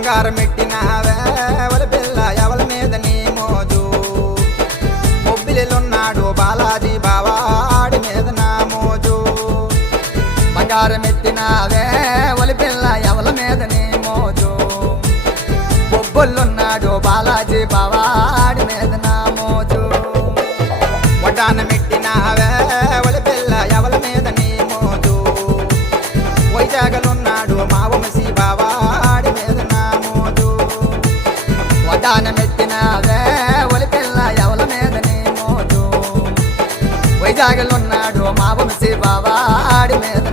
బంగారం పెట్టినావే ఒలి పిల్ల ఎవల మీద నీ మోజు బొబ్బిలిలున్నాడు బాలాజీ బావా ఆడి మీద నా మోజు బంగారం ఎత్తినావే ఒలి పిల్ల ఎవల మీద నీ మోజు బొబ్బులున్నాడు బాలాజీ బావా ఆడి మీద నా మోజు వడ్డానం పెట్టినావే ఒలి పిల్ల ఎవల మీద నీ మోజు వైజాగలున్నాడు మా వంశీ బావా ఆడి మీద నా మోజు వడ్డానమెత్తినావే ఒలి పిల్ల ఎవల మీద నీ మోజు వైజాగలున్నాడు మా వంశీ బావా ఆడి మీద